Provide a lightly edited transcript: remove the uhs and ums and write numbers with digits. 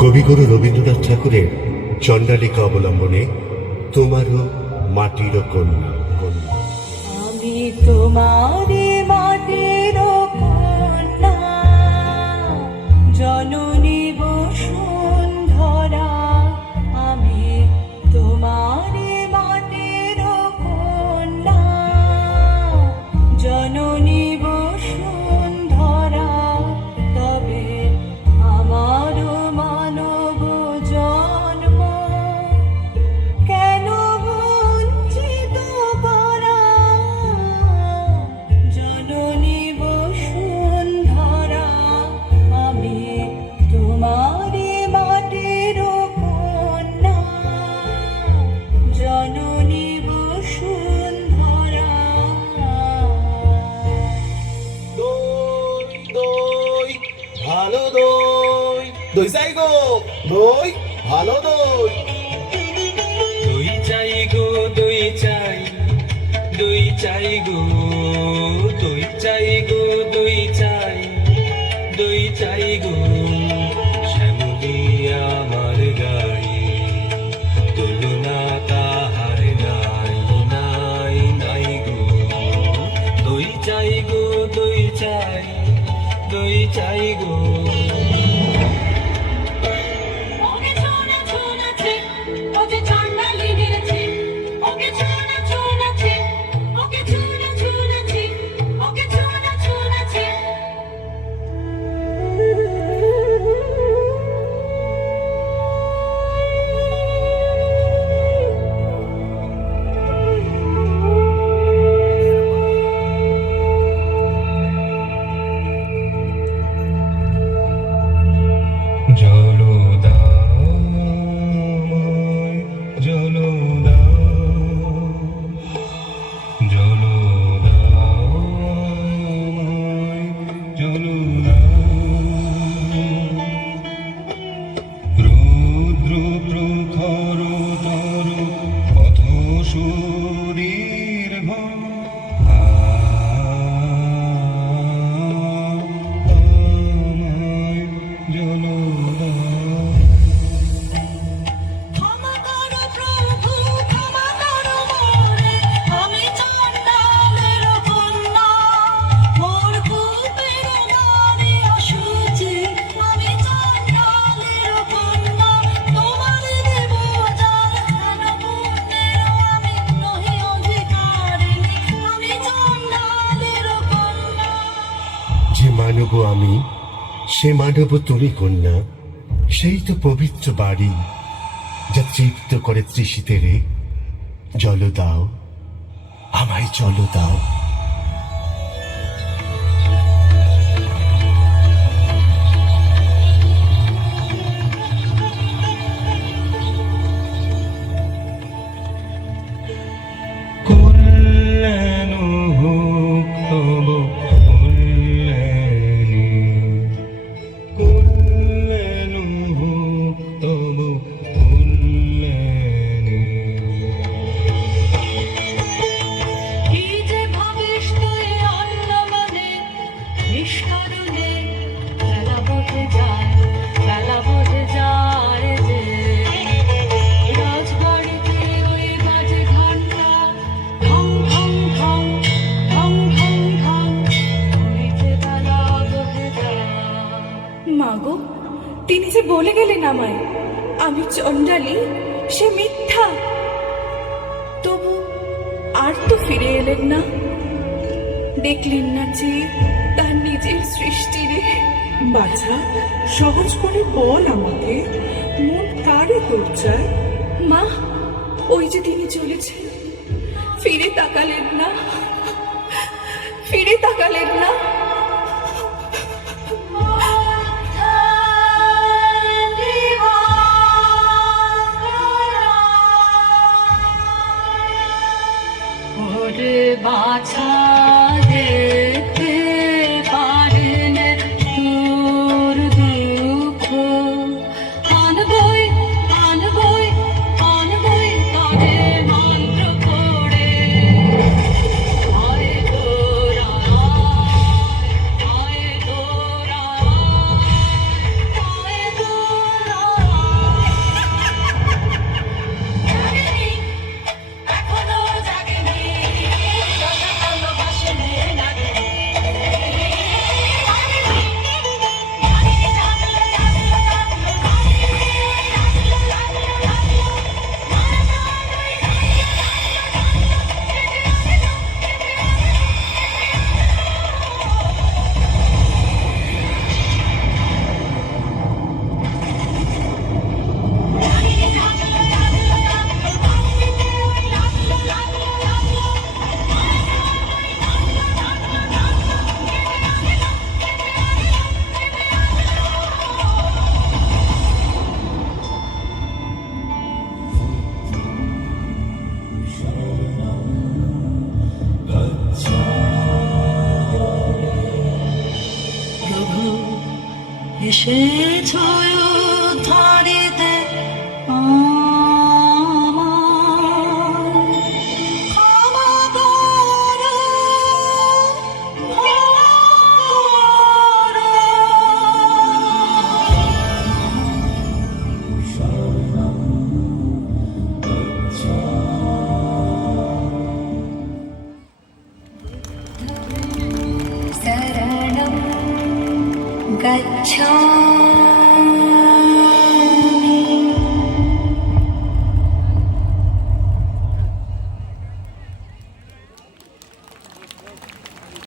কবিগুরু রবীন্দ্রনাথ ঠাকুরের চণ্ডালিকা অবলম্বনে তোমারও মাটির কন্যা। আমি তোমারে মাটির কন্যা, জননী বসুন্ধরা। আমি তোমারে মাটির কন্যা, জননী বসুন্ধরা। তবে আমার মানব জন্ম কেন বঞ্চিত করা, জননী বসুন্ধরা। আমি তোমারি মাটির কন্যা, জননী বসুন্ধরা। দই দই ভালো দই, দই চাই গো, দই ভালো দই। দই চাই গো, দই চাই, দই চাই গো, দই চাই গো, দই চাই, দই চাই গো। শ্যামলি আমার গায়ে তুলনা তাহার নাই, নাই নাই গো। দই চাই গো, দই চাই, দই চাই গো। ওকে ছোনা ছোনাছে, ওকে চণ্ডালি নেড়েছে। ওকে ছোনা ছোনাছে, ওকে ছোনা ছোনাছে, ওকে ছোনা ছোনাছে। জলো দাও, জলো দাও, জলো দাও, জলো দাও। রুদ্র প্রখর তর পথ সুদীর্ঘ, জলো দাও। ক্ষমা করো প্রভু, ক্ষমা করো মোরে। আমি চণ্ডালের কন্যা, মোর কূপের নারী অশুচি। আমি চণ্ডালের কন্যা, তোমার দেব জাল হেন পুণ্যের আমি নহি অধিকারিণী। আমি চণ্ডালের কন্যা। যে মানব আমি, সে মানব তুমি কন্যা। সেই তো পবিত্র বাড়ি, যা তৃপ্ত করে তৃষিতেরে। জল দাও, আমায় জল দাও। কল্যাণ হোক তব কল্যাণী, কল্যাণ হোক তব কল্যাণী। কি যে ভাবিস তুই অন্নমনে, নিষ্কারণে বেলা বহে যায়, বেলা বহে যায় যে। রাজবাড়িতে ওই বাজে ঘণ্টা, ঢং ঢং ঢং, ঢং ঢং ঢং, ওই যে বেলা বহে যায়। মাগো, তিনি যে বলে গেলেন আমায় আমি চণ্ডালী, সে মিথ্যা। তবু আর তো ফিরে এলেন না। দেখলেন না যে তার নিজের সৃষ্টিরে। বাছা, সহজ করে বল আমাকে, মন কারে তোর চায়? মা, ওই যে তিনি চলেছেন, ফিরে তাকালেন না, ফিরে তাকালেন না। ওরে বাছা, দেখতে পারেন তোর দুঃখ। আনবই আনবই আনবই তবে মন্ত্র করে। হয় তোরা এসেছ ধরিতে আমার ক্ষমা করো, ক্ষমা করো। शरणं गच्छामि